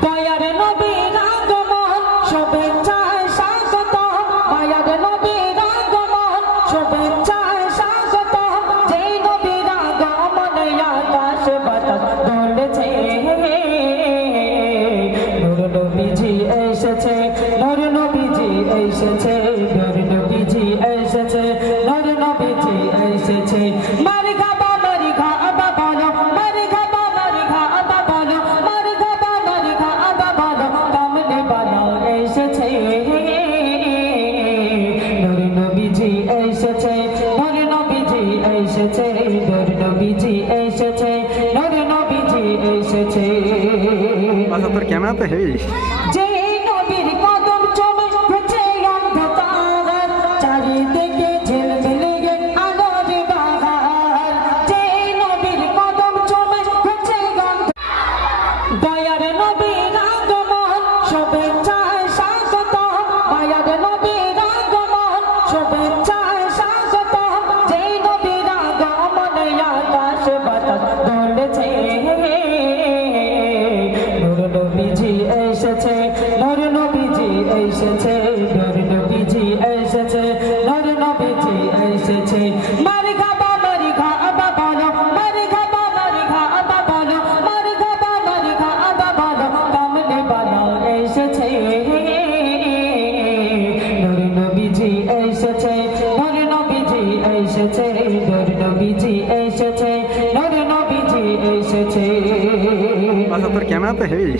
দয়ার নবীর আগমন শুভেচ্ছায় স্বাগত, মায়ার নবীর আগমন শুভেচ্ছায় স্বাগত, যেই নবীর আগমনে আকাশ বাতাস দুলছে। নূর নবীজি এসেছে, নূর নবীজি এসেছে, নূর নবীজি এসেছে, নূর নবীজি এসেছে। মারহাবা মারহাবা বলো, মারহাবা মারহাবা বলো, মারহাবা মারহাবা বলো, কামলি বালা এসেছে। নূর নবীজি এসেছে, নূর নবীজি এসেছে, নূর নবীজি এসেছে, নূর নবীজি এসেছে। আচ্ছা, তোর ক্যামেরা তো হেভি। যে নবীর কদম চুমে গেছে অন্ধকার, চারিদিকে ঝিলমিলে আলোর বাহার। যে নবীর কদম চুমে গেছে দয়ার নবীর আগমন শুভেচ্ছায় স্বাগত, মায়ার নবীর আগমন শুভেচ্ছায় স্বাগত, যেই নবীর আগমনে আকাশ বাতাস দুলছে। নূর নবীজি এসেছে, নূর নবীজি এসেছে, নূর নবীজি এসেছে, নূর নবীজি এসেছে। মারহাবা মারহাবা বলো, মারহাবা মারহাবা বলো, মারহাবা মারহাবা বলো, কামলি বালা এসেছে। নূর নবীজি এসেছে, নূর নবীজি এসেছে, নূর নবীজি এসেছে, নূর নবীজি এসেছে। আচ্ছা, তোর ক্যামেরা তো হেভি।